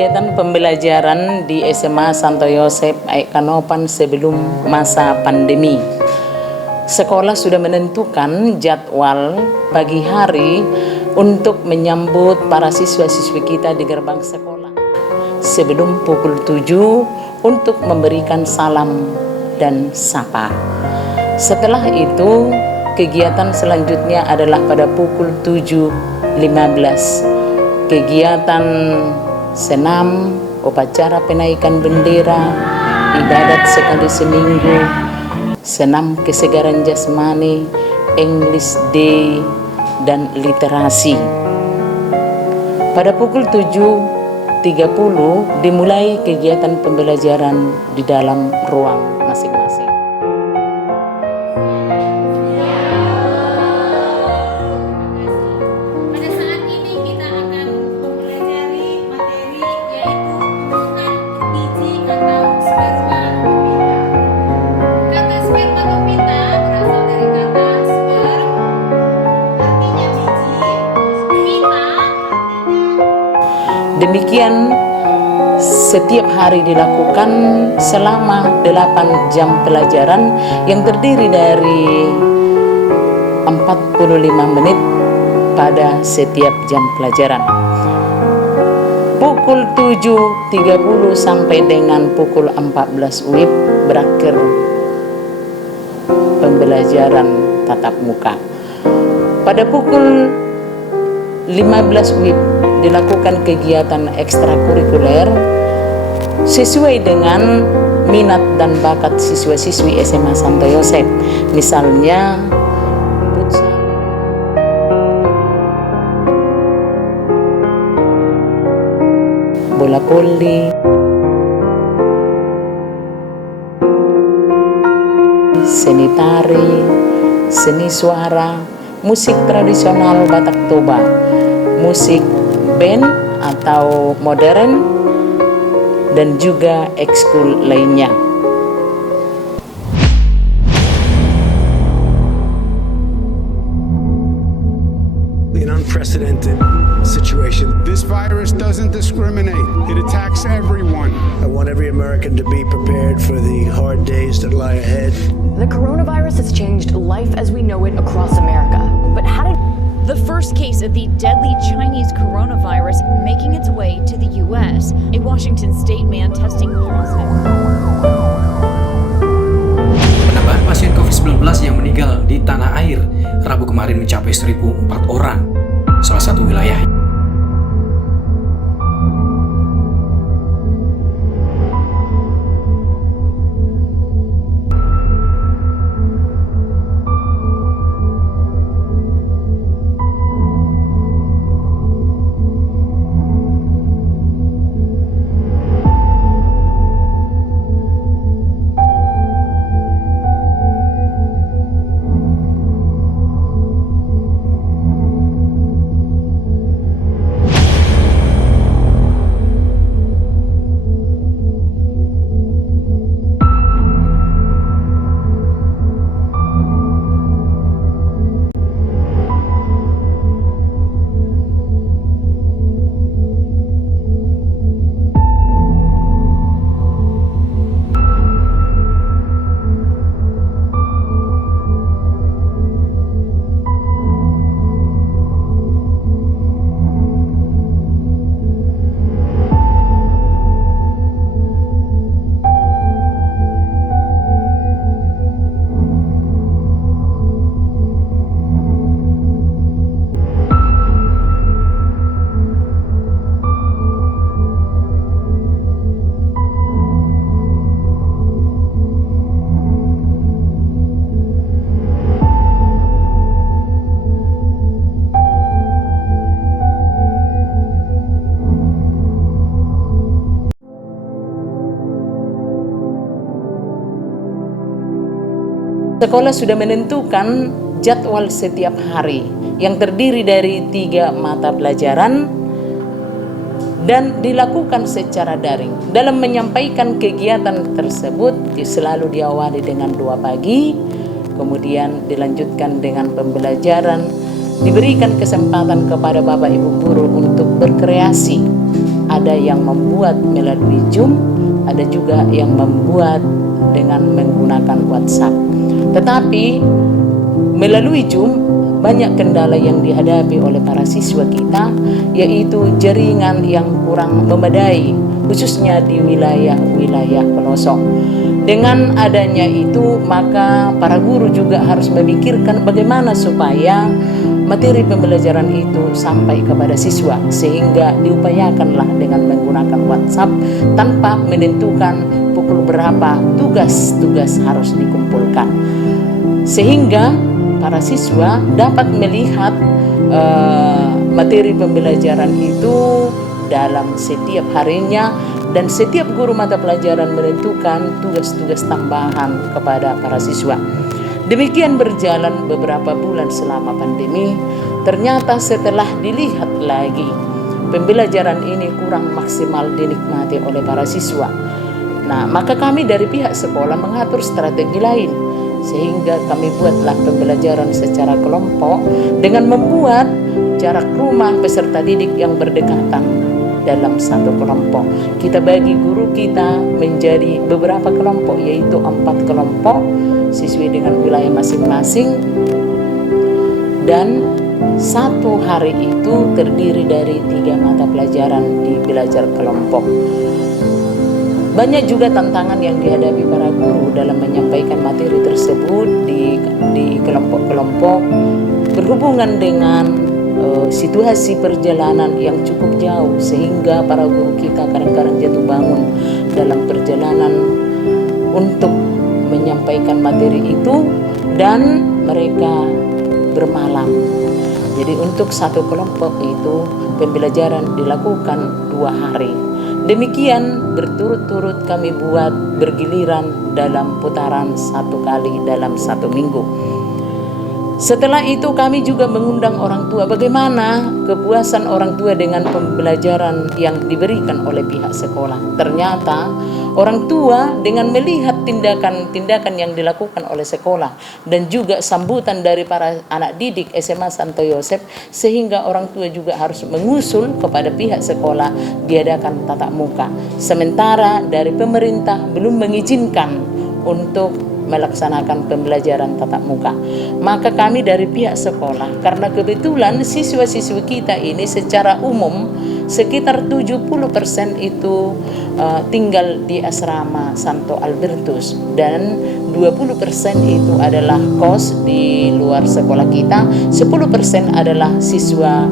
kegiatan pembelajaran di SMA Santo Yosef Aikanopan sebelum masa pandemi. Sekolah sudah menentukan jadwal pagi hari untuk menyambut para siswa-siswi kita di gerbang sekolah sebelum pukul 7 untuk memberikan salam dan sapa. Setelah itu, kegiatan selanjutnya adalah pada pukul 7.15. Kegiatan senam, upacara penaikan bendera, ibadat sekali seminggu, senam kesegaran jasmani, English Day, dan literasi. Pada pukul 7.30 dimulai kegiatan pembelajaran di dalam ruang masing-masing. Demikian setiap hari dilakukan selama 8 jam pelajaran yang terdiri dari 45 menit pada setiap jam pelajaran. Pukul 7.30 sampai dengan pukul 14 WIB berakhir pembelajaran tatap muka. Pada pukul 15 WIB dilakukan kegiatan ekstrakurikuler sesuai dengan minat dan bakat siswa-siswi SMA Santo Yosef. Misalnya futsal, bola voli, seni tari, seni suara, musik tradisional Batak Toba, musik band atau modern, dan juga ekskul lainnya. An unprecedented situation. This virus doesn't discriminate. It attacks everyone. I want every American to be prepared for the hard days that lie ahead. The coronavirus has changed life as we know it across America. But how did the first case of the deadly Chinese coronavirus making its way to the U.S. A Washington state man testing positive. Penambahan pasien COVID-19 yang meninggal di tanah air Rabu kemarin mencapai 1.004 orang. Salah satu wilayah sekolah sudah menentukan jadwal setiap hari yang terdiri dari 3 mata pelajaran dan dilakukan secara daring. Dalam menyampaikan kegiatan tersebut selalu diawali dengan doa pagi, kemudian dilanjutkan dengan pembelajaran, diberikan kesempatan kepada Bapak Ibu guru untuk berkreasi. ada yang membuat melalui Zoom, ada juga yang membuat dengan menggunakan WhatsApp. Tetapi melalui Zoom banyak kendala yang dihadapi oleh para siswa kita, yaitu jaringan yang kurang memadai, khususnya di wilayah-wilayah pelosok. Dengan adanya itu, maka para guru juga harus memikirkan bagaimana supaya materi pembelajaran itu sampai kepada siswa, sehingga diupayakanlah dengan menggunakan WhatsApp tanpa menentukan pukul berapa tugas-tugas harus dikumpulkan, sehingga para siswa dapat melihat materi pembelajaran itu dalam setiap harinya, dan setiap guru mata pelajaran menentukan tugas-tugas tambahan kepada para siswa. Demikian berjalan beberapa bulan selama pandemi. Ternyata setelah dilihat lagi, pembelajaran ini kurang maksimal dinikmati oleh para siswa. Nah, maka kami dari pihak sekolah mengatur strategi lain, sehingga kami buatlah pembelajaran secara kelompok dengan membuat jarak rumah peserta didik yang berdekatan dalam satu kelompok. Kita bagi guru kita menjadi beberapa kelompok, yaitu 4 kelompok sesuai dengan wilayah masing-masing, dan satu hari itu terdiri dari 3 mata pelajaran di belajar kelompok. Banyak juga tantangan yang dihadapi para guru dalam menyampaikan materi tersebut di kelompok-kelompok, berhubungan dengan situasi perjalanan yang cukup jauh, sehingga para guru kita kadang-kadang jatuh bangun dalam perjalanan untuk menyampaikan materi itu, dan mereka bermalam. Jadi untuk satu kelompok itu pembelajaran dilakukan 2 hari. Demikian berturut-turut kami buat bergiliran dalam putaran 1 kali dalam 1 minggu. Setelah itu kami juga mengundang orang tua, bagaimana kepuasan orang tua dengan pembelajaran yang diberikan oleh pihak sekolah. Ternyata orang tua dengan melihat tindakan-tindakan yang dilakukan oleh sekolah dan juga sambutan dari para anak didik SMA Santo Yosef, sehingga orang tua juga harus mengusul kepada pihak sekolah diadakan tatap muka. Sementara dari pemerintah belum mengizinkan untuk melaksanakan pembelajaran tatap muka. Maka kami dari pihak sekolah, karena kebetulan siswa-siswi kita ini secara umum sekitar 70% itu tinggal di asrama Santo Albertus, dan 20% itu adalah kos di luar sekolah kita, 10% adalah siswa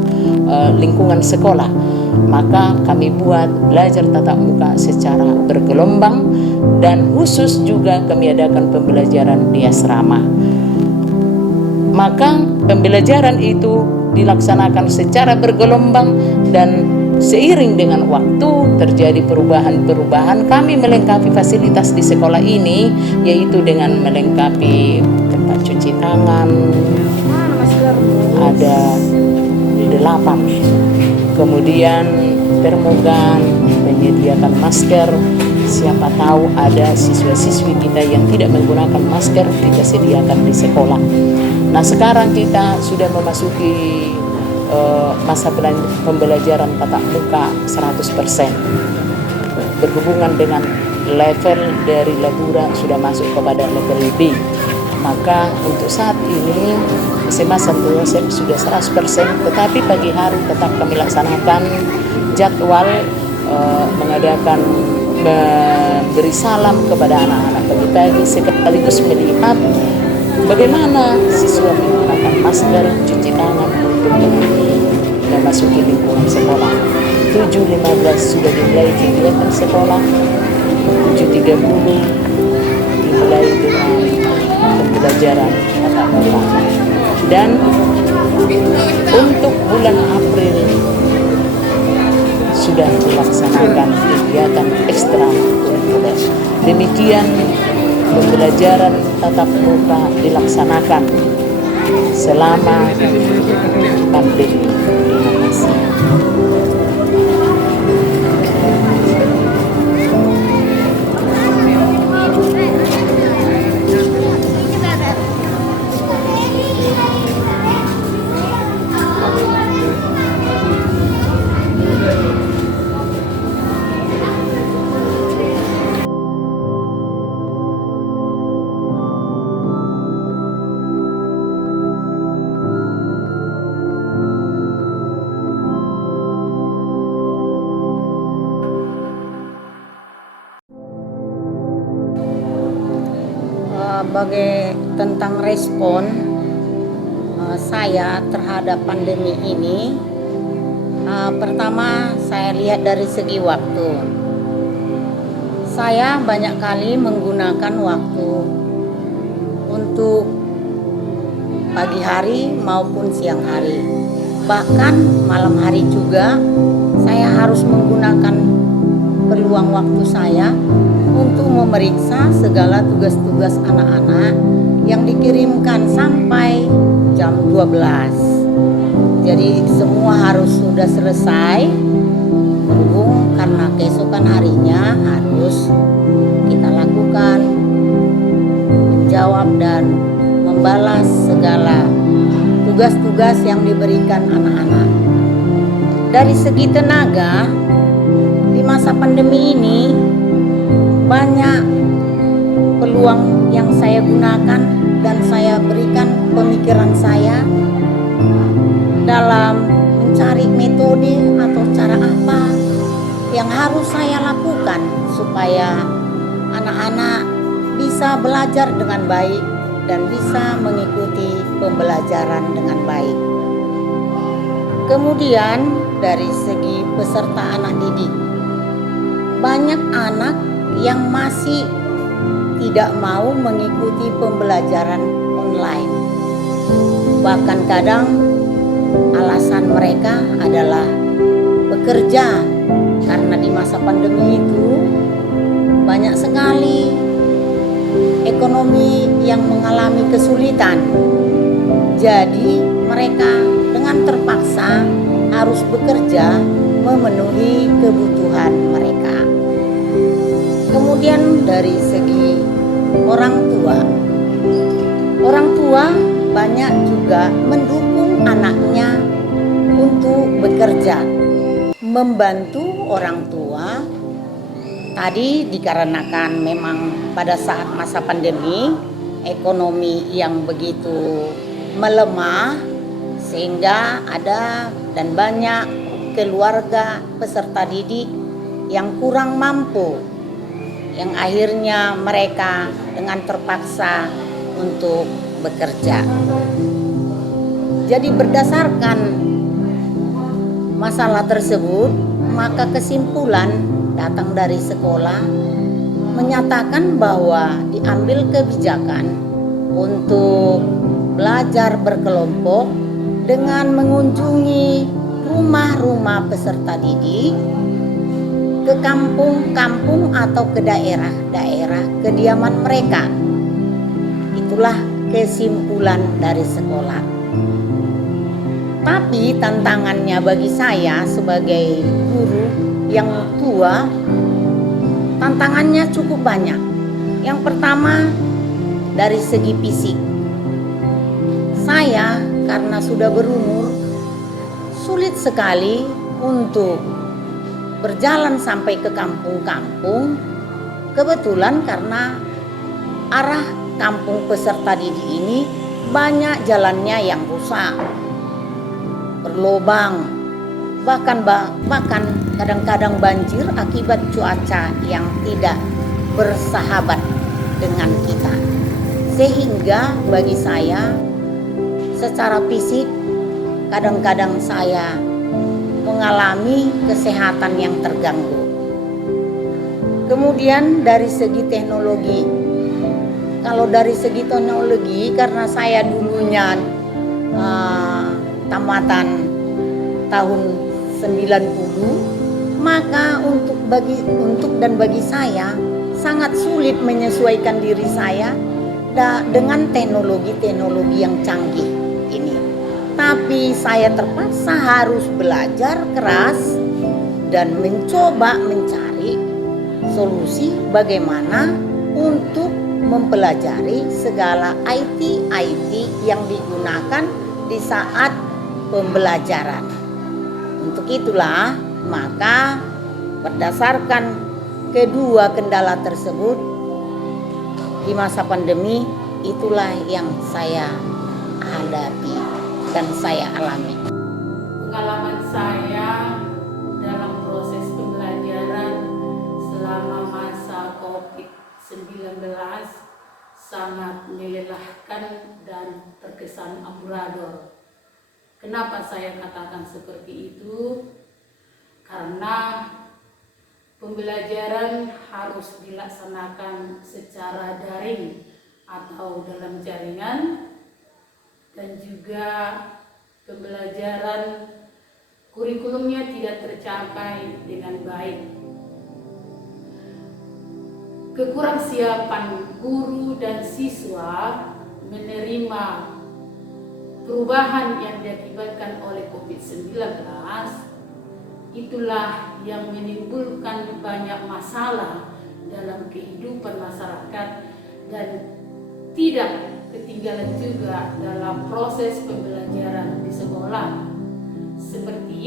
lingkungan sekolah. Maka kami buat belajar tatap muka secara bergelombang, dan khusus juga kami adakan pembelajaran di asrama. Maka pembelajaran itu dilaksanakan secara bergelombang, dan seiring dengan waktu terjadi perubahan-perubahan. Kami melengkapi fasilitas di sekolah ini, yaitu dengan melengkapi tempat cuci tangan, ada 8, kemudian termogan, menyediakan masker. Siapa tahu ada siswa-siswi kita yang tidak menggunakan masker, kita sediakan di sekolah. Nah, sekarang kita sudah memasuki masa pembelajaran tatap muka 100%. Berhubungan dengan level dari Labura sudah masuk kepada level B. Maka untuk saat ini SMA Santo Yosef sudah 100%, tetapi pagi hari tetap kami laksanakan jadwal mengadakan memberi salam kepada anak-anak pagi-pagi, sekaligus melihat bagaimana siswa menggunakan masker, cuci tangan untuk memasuki lingkungan sekolah. 7.15 sudah dimulai kegiatan sekolah, 7.30 dimulai dengan pembelajaran tatap muka. Dan untuk bulan April sudah dilaksanakan kegiatan ekstrakurikuler. Demikian pembelajaran tatap muka dilaksanakan selama pandemi. Terima kasih. sebagai tentang respon saya terhadap pandemi ini, pertama saya lihat dari segi waktu. Saya banyak kali menggunakan waktu untuk pagi hari maupun siang hari. Bahkan malam hari juga saya harus menggunakan peluang waktu saya untuk memeriksa segala tugas-tugas anak-anak yang dikirimkan sampai jam 12. Jadi semua harus sudah selesai, berhubung karena keesokan harinya harus kita lakukan menjawab dan membalas segala tugas-tugas yang diberikan anak-anak. Dari segi tenaga, di masa pandemi ini banyak peluang yang saya gunakan dan saya berikan pemikiran saya dalam mencari metode atau cara apa yang harus saya lakukan supaya anak-anak bisa belajar dengan baik dan bisa mengikuti pembelajaran dengan baik. Kemudian dari segi peserta anak didik, banyak anak yang masih tidak mau mengikuti pembelajaran online. Bahkan kadang alasan mereka adalah bekerja, karena di masa pandemi itu banyak sekali ekonomi yang mengalami kesulitan. Jadi mereka dengan terpaksa harus bekerja memenuhi kebutuhan mereka. Kemudian dari segi orang tua banyak juga mendukung anaknya untuk bekerja, membantu orang tua. Tadi dikarenakan memang pada saat masa pandemi ekonomi yang begitu melemah, sehingga ada dan banyak keluarga peserta didik yang kurang mampu, yang akhirnya mereka dengan terpaksa untuk bekerja. Jadi berdasarkan masalah tersebut, maka kesimpulan datang dari sekolah menyatakan bahwa diambil kebijakan untuk belajar berkelompok dengan mengunjungi rumah-rumah peserta didik ke kampung-kampung atau ke daerah-daerah kediaman mereka. Itulah kesimpulan dari sekolah. Tapi tantangannya bagi saya sebagai guru yang tua, tantangannya cukup banyak. Yang pertama dari segi fisik. Saya karena sudah berumur, sulit sekali untuk berjalan sampai ke kampung-kampung. Kebetulan karena arah kampung peserta didik ini banyak jalannya yang rusak, berlobang, bahkan kadang-kadang banjir akibat cuaca yang tidak bersahabat dengan kita. Sehingga bagi saya secara fisik kadang-kadang saya mengalami kesehatan yang terganggu. Kemudian dari segi teknologi, kalau dari segi teknologi karena saya dulunya tamatan tahun 90, maka bagi saya sangat sulit menyesuaikan diri saya dengan teknologi yang canggih ini. Tapi saya terpaksa harus belajar keras dan mencoba mencari solusi bagaimana untuk mempelajari segala IT yang digunakan di saat pembelajaran. Untuk itulah maka berdasarkan kedua kendala tersebut di masa pandemi, itulah yang saya hadapi dan saya alami. Pengalaman saya dalam proses pembelajaran selama masa COVID-19 sangat melelahkan dan terkesan amburadul. Kenapa saya katakan seperti itu? Karena pembelajaran harus dilaksanakan secara daring atau dalam jaringan, dan juga pembelajaran kurikulumnya tidak tercapai dengan baik. Kekurangsiapan guru dan siswa menerima perubahan yang diakibatkan oleh COVID-19 itulah yang menimbulkan banyak masalah dalam kehidupan masyarakat dan tidak ketinggalan juga dalam proses pembelajaran di sekolah. Seperti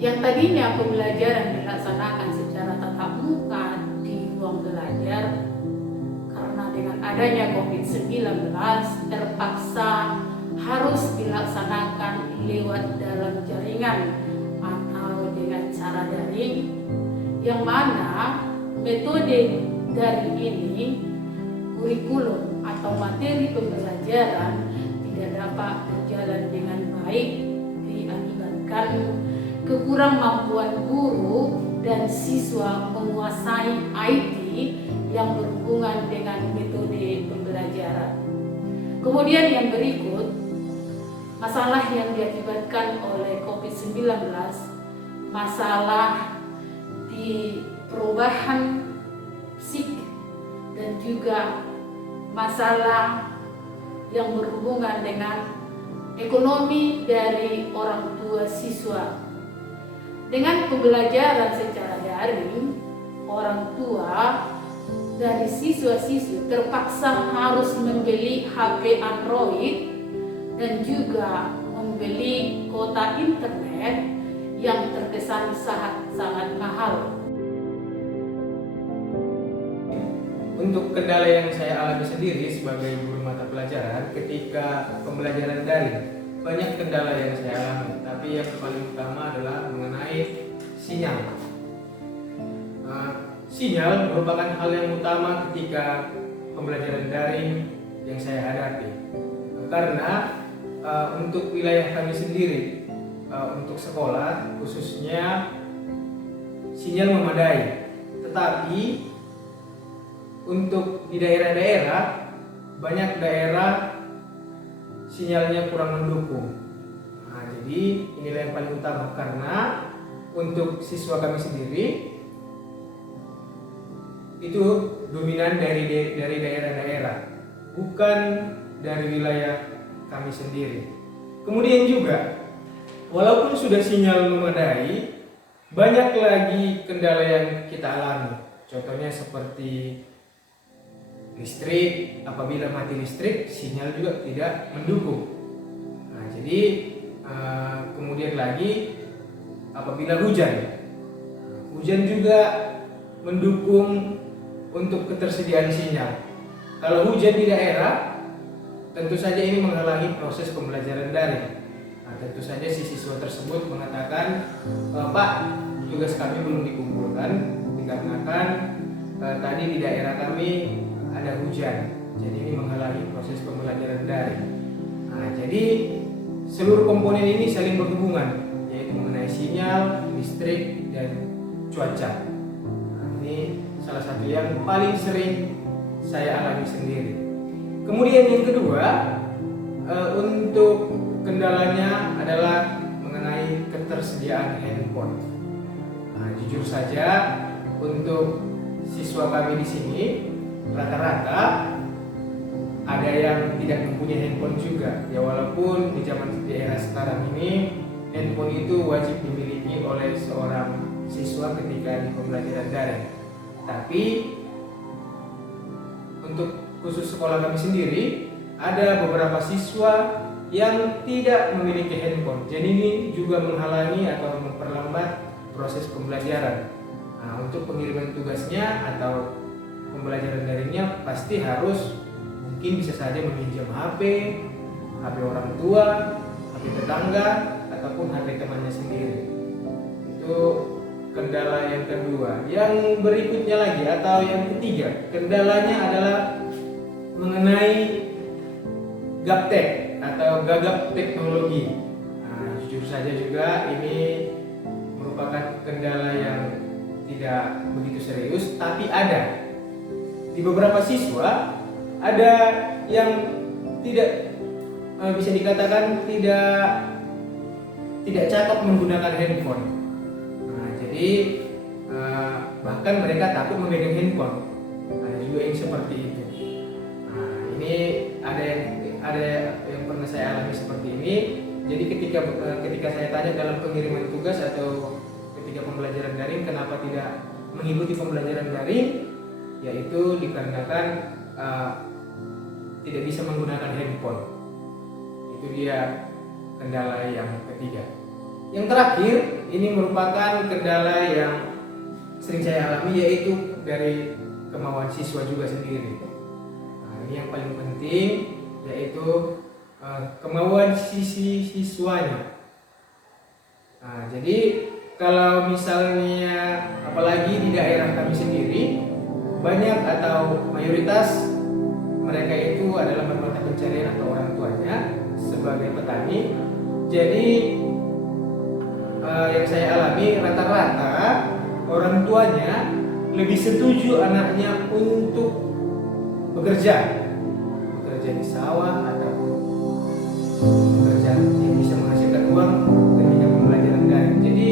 yang tadinya pembelajaran dilaksanakan secara tatap muka di ruang belajar, karena dengan adanya COVID-19 terpaksa harus dilaksanakan lewat dalam jaringan atau dengan cara daring, yang mana metode daring ini, kurikulum atau materi pembelajaran tidak dapat berjalan dengan baik diakibatkan kekurangmampuan guru dan siswa menguasai IT yang berhubungan dengan metode pembelajaran. Kemudian yang berikut, masalah yang diakibatkan oleh COVID-19, masalah di perubahan psik dan juga masalah yang berhubungan dengan ekonomi dari orang tua siswa. Dengan pembelajaran secara daring, orang tua dari siswa-siswi terpaksa harus membeli HP Android dan juga membeli kuota internet yang terkesan sangat mahal. Untuk kendala yang saya alami sendiri sebagai guru mata pelajaran ketika pembelajaran daring, banyak kendala yang saya alami, tapi yang paling utama adalah mengenai sinyal. Sinyal merupakan hal yang utama ketika pembelajaran daring yang saya hadapi, karena untuk wilayah kami sendiri, untuk sekolah khususnya sinyal memadai, tetapi untuk di daerah-daerah, banyak daerah sinyalnya kurang mendukung. Nah, jadi inilah yang paling utama, karena untuk siswa kami sendiri itu dominan dari daerah-daerah, bukan dari wilayah kami sendiri. Kemudian juga, walaupun sudah sinyal memadai, banyak lagi kendala yang kita alami. Contohnya seperti listrik, apabila mati listrik, sinyal juga tidak mendukung. Nah, jadi kemudian lagi apabila hujan juga mendukung untuk ketersediaan sinyal. Kalau hujan di daerah, tentu saja ini menghalangi proses pembelajaran daring. Nah, tentu saja si siswa tersebut mengatakan, Pak, tugas kami belum dikumpulkan dikarenakan tadi di daerah kami ada hujan, jadi ini menghalangi proses pembelajaran daring. Nah, jadi seluruh komponen ini saling berhubungan, yaitu mengenai sinyal, listrik, dan cuaca. Nah, ini salah satu yang paling sering saya alami sendiri. Kemudian yang kedua, untuk kendalanya adalah mengenai ketersediaan handphone. Nah, jujur saja untuk siswa kami di sini rata-rata ada yang tidak mempunyai handphone juga. Ya, walaupun di era sekarang ini handphone itu wajib dimiliki oleh seorang siswa ketika di pembelajaran daring. Tapi untuk khusus sekolah kami sendiri ada beberapa siswa yang tidak memiliki handphone. Jadi ini juga menghalangi atau memperlambat proses pembelajaran. Nah, untuk pengiriman tugasnya atau pembelajaran daringnya pasti harus mungkin bisa saja meminjam HP orang tua, HP tetangga, ataupun HP temannya sendiri. Itu kendala yang kedua. Yang berikutnya lagi atau yang ketiga, kendalanya adalah mengenai gaptek atau gagap teknologi. Nah, jujur saja juga ini merupakan kendala yang tidak begitu serius, tapi ada di beberapa siswa ada yang tidak bisa dikatakan tidak cakap menggunakan handphone. Nah, jadi bahkan mereka takut memegang handphone. Ada juga yang seperti itu. Nah, ini ada yang pernah saya alami seperti ini. Jadi ketika saya tanya dalam pengiriman tugas atau ketika pembelajaran daring, kenapa tidak mengikuti pembelajaran daring, yaitu dikarenakan tidak bisa menggunakan handphone. Itu dia kendala yang ketiga. Yang terakhir, ini merupakan kendala yang sering saya alami, yaitu dari kemauan siswa juga sendiri. Nah, ini yang paling penting, yaitu kemauan siswanya. Nah, jadi kalau misalnya apalagi di daerah kami sendiri, banyak atau mayoritas mereka itu adalah mata pencarian atau orang tuanya sebagai petani. Jadi yang saya alami rata-rata orang tuanya lebih setuju anaknya untuk bekerja di sawah ataupun bekerja yang bisa menghasilkan uang ketika pembelajaran daring. Jadi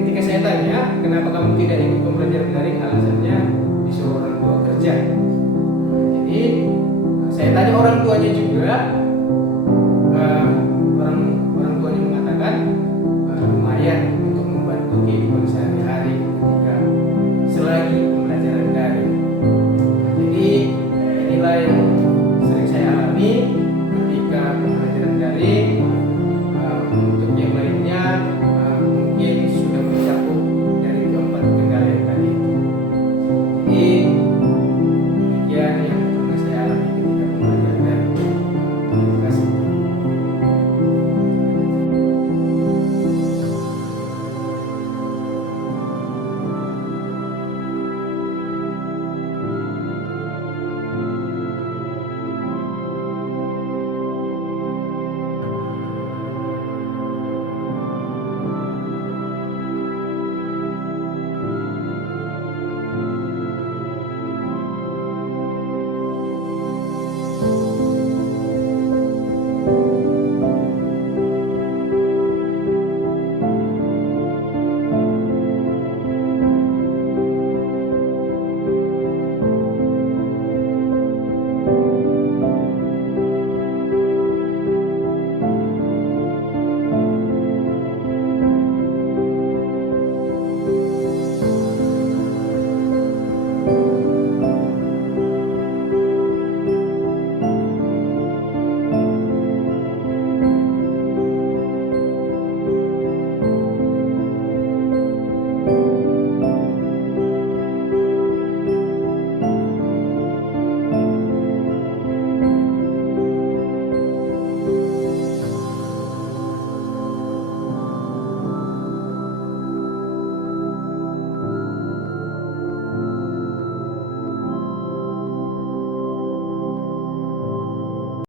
ketika saya tanya kenapa kamu tidak ikut pembelajaran daring, alasannya disuruh orang tua kerja. Jadi saya tanya orang tuanya juga,